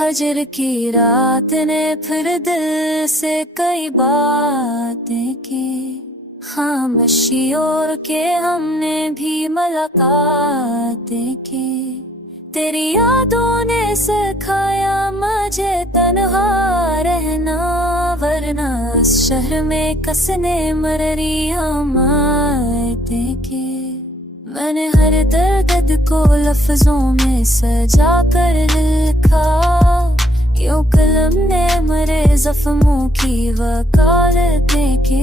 हजर की रात ने फिर दिल से कई बातें की। खामोशी ओढ़ के हमने भी मुलाकातें की। तेरी यादों ने सिखाया मुझे तन्हा रहना, वरना इस शहर में कसने मरी हमायतें की। मैंने हर दर्द को लफ्जों में सजा कर लिखा, यूं कलम ने मरे जख्मों की वकालतें की।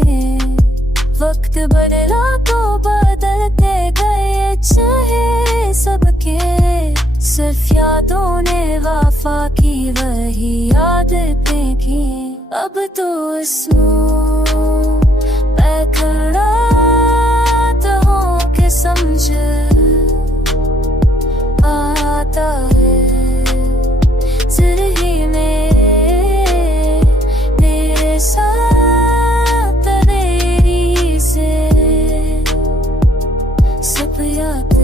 वक्त बदला तो बदलते गए चाहे सबके, सिर्फ यादों ने वफा की वही आदतें की। अब तो इसमें खड़ा तो हो के समझ आता है जिंदगी में मेरे साथ तेरी से सब यादें।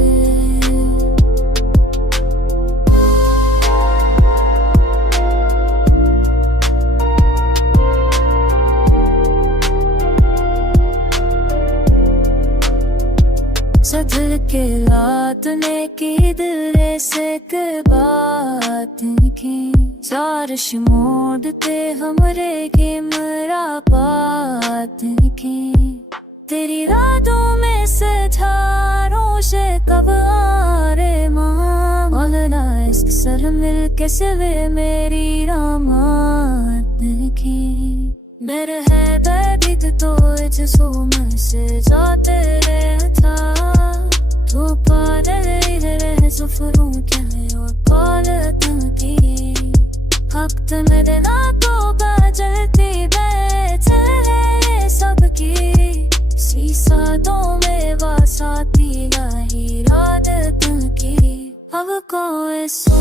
दिल के लातने की दिल से बात की। चारश मोड़ते हमरे के मरा बात की। तेरी रातों में सितारों से कब आ रे माँ, मौलाना इस सर मिल के सिवे मेरी रामात की। मेरे है दर्द तो जिसों में से जाते रहता, तो पारे रहे सफरों के और पालतों की। वक्त में देना तो बजलती बैठे है सबकी, शीशा दो में वासाती नहीं रादतों की। अब कोई सो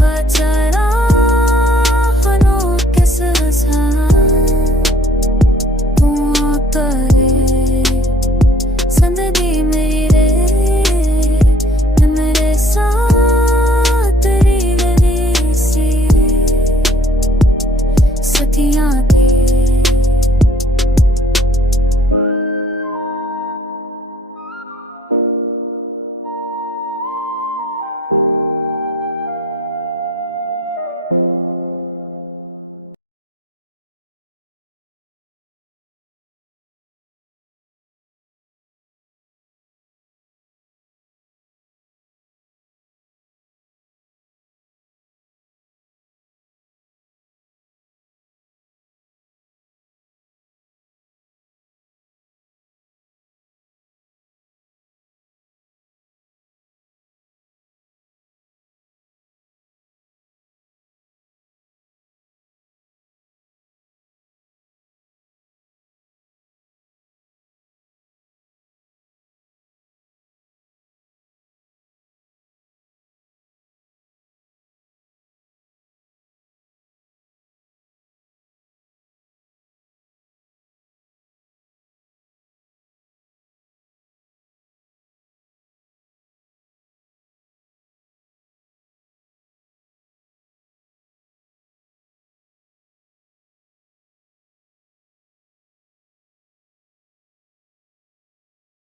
बचरा जिंदगी मेरे मेरे साथ तेरी सी सतियाँ थी।